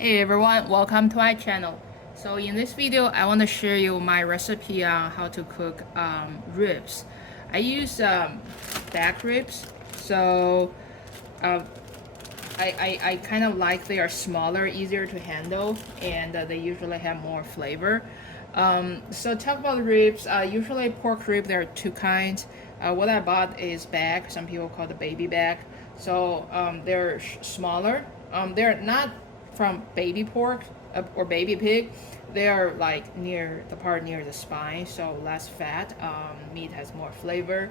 Hey everyone, welcome to my channel. So in this video, I want to share you my recipe on how to cook ribs. I use back ribs, so uh, I kind of like they are smaller, easier to handle, and they usually have more flavor. So talk about ribs. Usually pork rib, there are two kinds. What I bought is back. Some people call it baby back. So they're smaller. They're not from baby pork or baby pig. They are like near the part near the spine, so less fat. Meat has more flavor.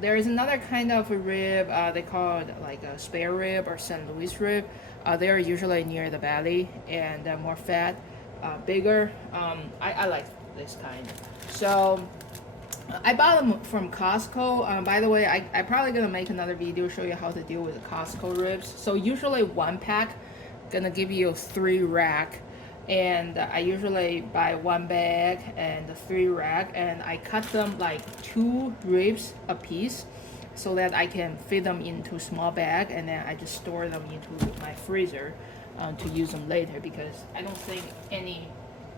There is another kind of a rib, they call it like a spare rib or St. Louis rib. They are usually near the belly and more fat, bigger. I like this kind. So I bought them from Costco. By the way, I probably gonna make another video show you how to deal with the Costco ribs. So usually one pack gonna give you 3 rack, and I usually buy 1 bag and 3 rack, and I cut them like 2 ribs a piece so that I can fit them into small bag, and then I just store them into my freezer to use them later, because I don't think any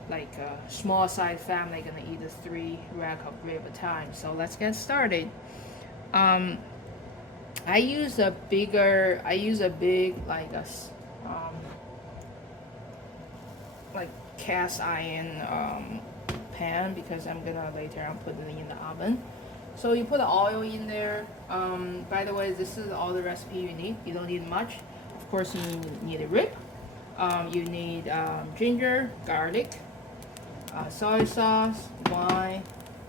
like a small size family gonna eat a 3 rack of rib at a time. So let's get started. I use a big like like cast iron pan, because I'm gonna later on put it in the oven. So you put the oil in there. By the way, this is all the recipe you need. You don't need much. Of course, you need a rib. You need ginger, garlic, soy sauce, wine,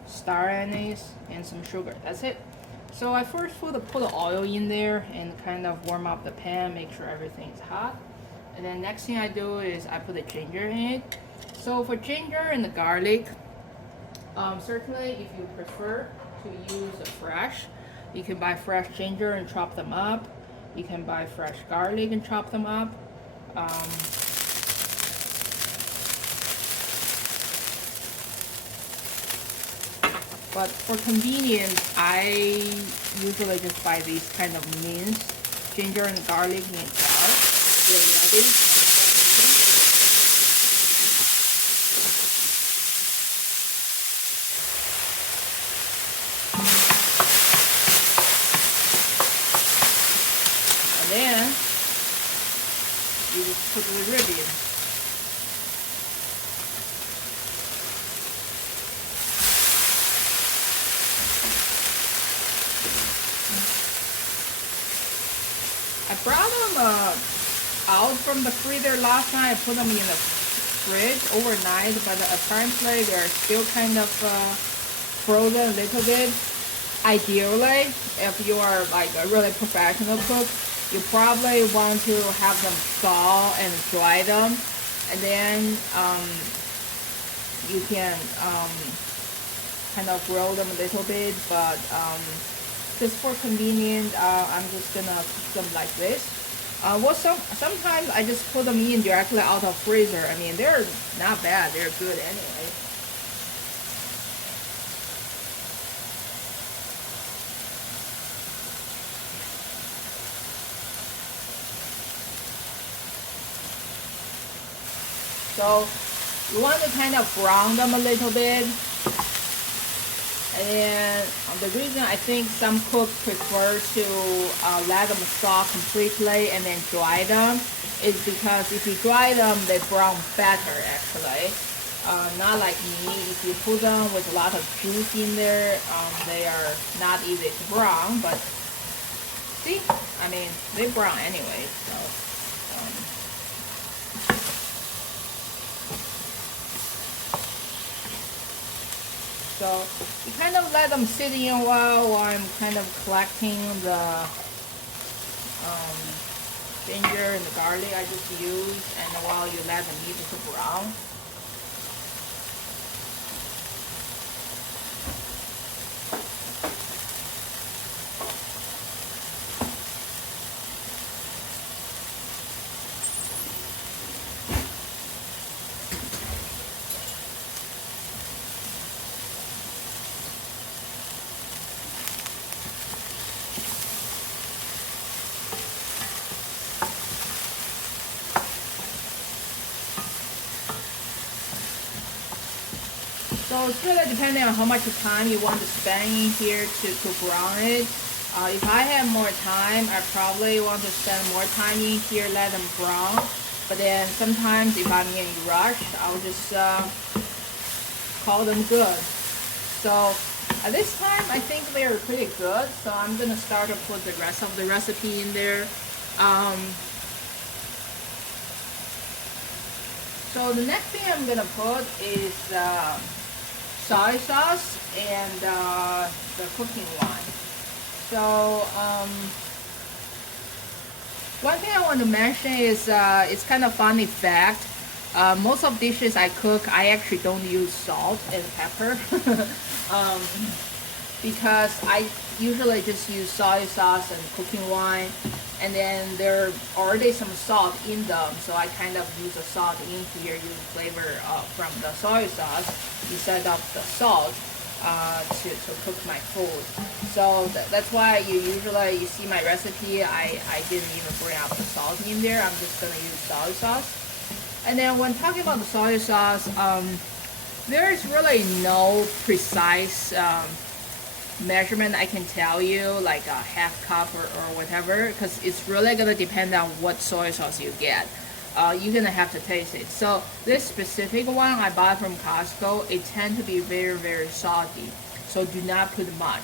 star anise, and some sugar. That's it. So I first put the oil in there and kind of warm up the pan, make sure everything's hot. And then next thing I do is I put the ginger in it. So for ginger and the garlic, certainly if you prefer to use a fresh, you can buy fresh ginger and chop them up. You can buy fresh garlic and chop them up. But for convenience, I usually just buy these kind of minced ginger and garlic in jar. They're ready. And then you just put the rib in. I brought them out from the freezer last night. I put them in the fridge overnight, but apparently they're still kind of frozen a little bit. Ideally, if you are like a really professional cook, you probably want to have them thaw and dry them, and then you can kind of grill them a little bit, but just for convenience, I'm just gonna cook them like this. Sometimes I just put them in directly out of freezer. I mean, they're not bad. They're good anyway. So you want to kind of brown them a little bit. And the reason I think some cooks prefer to let them thaw completely and then dry them is because if you dry them, they brown better actually. Not like me, if you put them with a lot of juice in there, they are not easy to brown, but see, I mean, they brown anyway, so. So you kind of let them sit in a while I'm kind of collecting the ginger and the garlic I just used, and while you let the meat to brown. So it's really depending on how much time you want to spend in here to brown it. If I have more time, I probably want to spend more time in here, let them brown. But then sometimes if I'm in a rush, I'll just call them good. So at this time, I think they are pretty good. So I'm gonna start to put the rest of the recipe in there. So the next thing I'm gonna put is soy sauce and the cooking wine. So one thing I want to mention is it's kind of funny fact. Most of dishes I cook, I actually don't use salt and pepper because I usually just use soy sauce and cooking wine, and then there already some salt in them, so I kind of use the salt in here, use flavor from the soy sauce instead of the salt to cook my food. So that's why you see my recipe, I didn't even bring out the salt in there. I'm just gonna use soy sauce. And then when talking about the soy sauce, there is really no precise measurement I can tell you, like a half cup or whatever, because it's really gonna depend on what soy sauce you get. You're gonna have to taste it. So this specific one I bought from Costco, it tends to be very, very salty. So do not put much.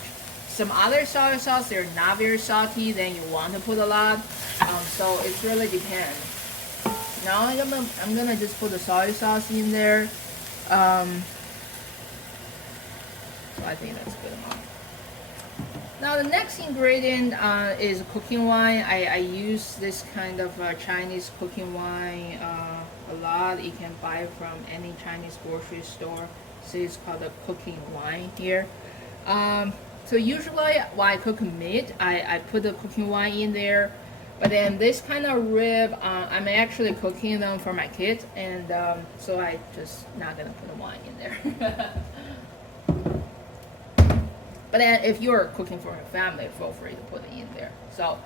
Some other soy sauce, they're not very salty, then you want to put a lot. So it really depends. Now I'm gonna just put the soy sauce in there. So I think that's a good amount. Now the next ingredient is cooking wine. I use this kind of Chinese cooking wine a lot. You can buy it from any Chinese grocery store. So it's called a cooking wine here. So usually when I cook meat, I put the cooking wine in there. But then this kind of rib, I'm actually cooking them for my kids, and so I just not gonna put the wine in there. But then if you're cooking for your family, feel free to put it in there. So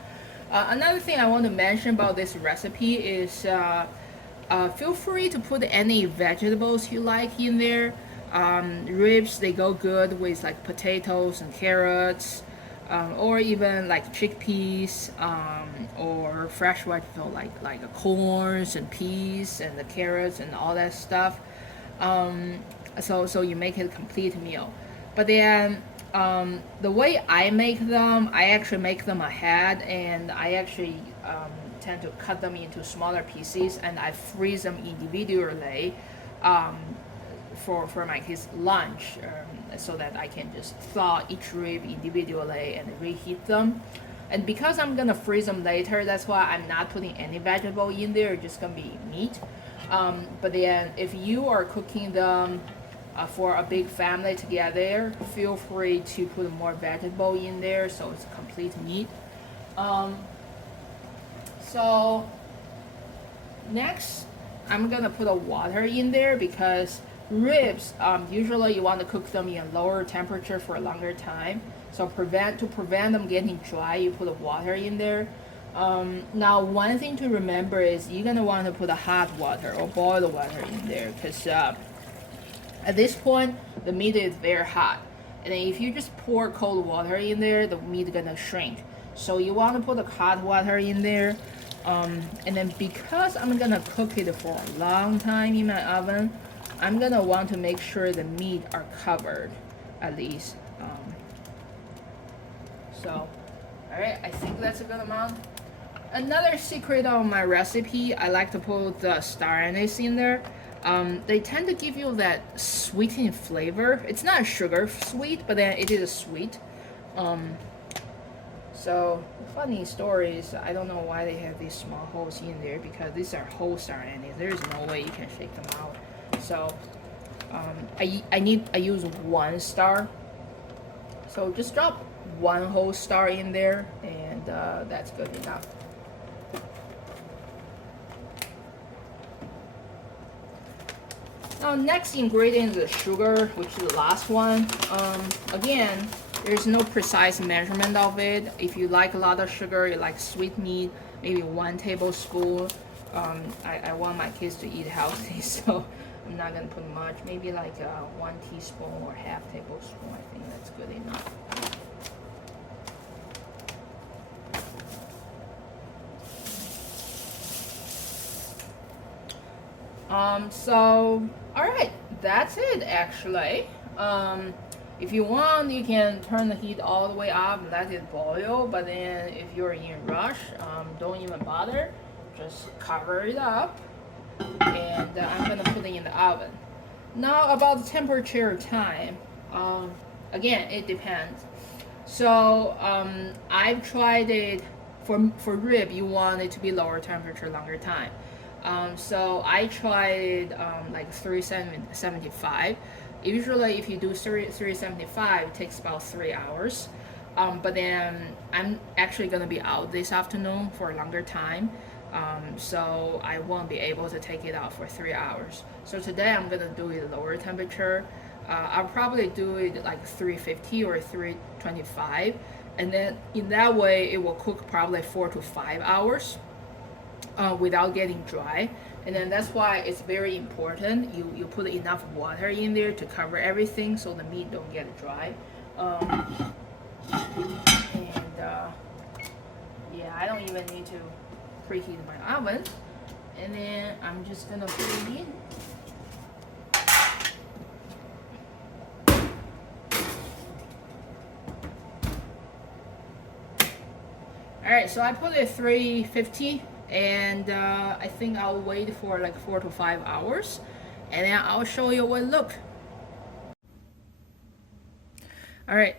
another thing I want to mention about this recipe is feel free to put any vegetables you like in there. Ribs, they go good with like potatoes and carrots, or even like chickpeas, or fresh vegetable like corns and peas and the carrots and all that stuff. So you make it a complete meal. But then the way I make them, I actually make them ahead, and I actually tend to cut them into smaller pieces, and I freeze them individually for my kids' lunch, so that I can just thaw each rib individually and reheat them. And because I'm gonna freeze them later, that's why I'm not putting any vegetable in there. It's just gonna be meat. But then if you are cooking them for a big family together, feel free to put more vegetable in there so it's complete meat. So next I'm gonna put a water in there because ribs, usually you want to cook them in a lower temperature for a longer time. So to prevent them getting dry, you put a water in there. Now one thing to remember is you're gonna want to put a hot water or boiled water in there, because at this point the meat is very hot, and then if you just pour cold water in there, the meat is gonna shrink. So you want to put a hot water in there, and then because I'm gonna cook it for a long time in my oven, I'm gonna want to make sure the meat are covered at least. So alright, I think that's a good amount. Another secret of my recipe, I like to put the star anise in there. They tend to give you that sweetening flavor. It's not sugar sweet, but then it is sweet. So funny stories, I don't know why they have these small holes in there, because these are whole star anise. There's no way you can shake them out. So I use 1 star. So just drop 1 whole star in there, and that's good enough. Now next ingredient is sugar, which is the last one. Again, there's no precise measurement of it. If you like a lot of sugar, you like sweet meat, maybe 1 tablespoon. I want my kids to eat healthy, so I'm not gonna put much, maybe like 1 teaspoon or half tablespoon. I think that's good enough. So all right, that's it actually. If you want, you can turn the heat all the way up and let it boil. But then, if you're in a rush, don't even bother. Just cover it up, and I'm gonna put it in the oven. Now about the temperature time. Again, it depends. So I've tried it for rib. You want it to be lower temperature, longer time. So I tried like 375. Usually, if you do 375, it takes about 3 hours. But then I'm actually gonna be out this afternoon for a longer time. So I won't be able to take it out for 3 hours. So today I'm gonna do it lower temperature. I'll probably do it like 350 or 325, and then in that way it will cook probably 4 to 5 hours without getting dry. And then that's why it's very important you put enough water in there to cover everything so the meat don't get dry. Yeah, I don't even need to preheat my oven. And then I'm just gonna put it in. Alright, so I put it 350, and I think I'll wait for like 4 to 5 hours, and then I'll show you what it look. Alright,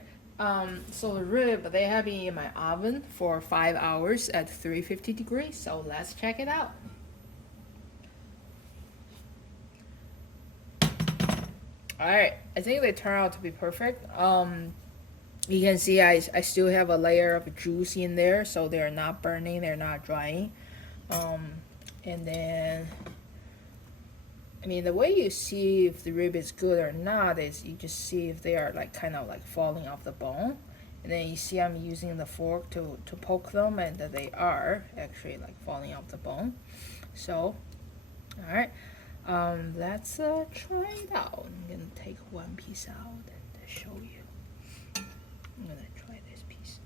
so the rib, they have been in my oven for 5 hours at 350 degrees, so let's check it out. Alright, I think they turn out to be perfect. You can see I still have a layer of juice in there, so they're not burning, they're not drying. And then, I mean, the way you see if the rib is good or not is you just see if they are like kind of like falling off the bone. And then you see I'm using the fork to poke them, and that they are actually like falling off the bone. So, alright, let's try it out. I'm gonna take one piece out and show you. I'm gonna try this piece.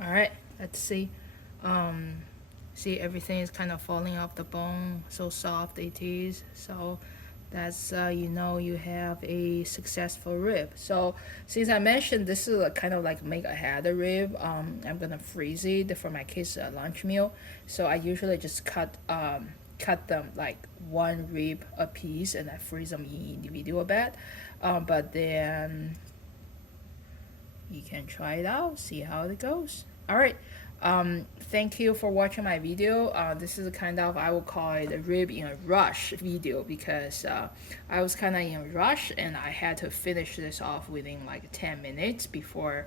All right, let's see. See, everything is kind of falling off the bone. So soft it is. So that's you know you have a successful rib. So since I mentioned this is a kind of like make ahead of rib, I'm gonna freeze it for my kids' lunch meal. So I usually just cut them like one rib a piece, and I freeze them in individual bed. But then you can try it out, see how it goes. All right. Thank you for watching my video. This is kind of, I would call it a rib in a rush video, because I was kind of in a rush and I had to finish this off within like 10 minutes before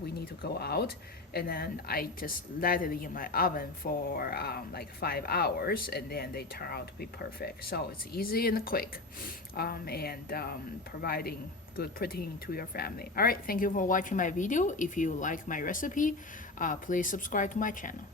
we need to go out. And then I just let it in my oven for like 5 hours, and then they turn out to be perfect. So it's easy and quick, and providing good protein to your family. All right, thank you for watching my video. If you like my recipe, please subscribe to my channel.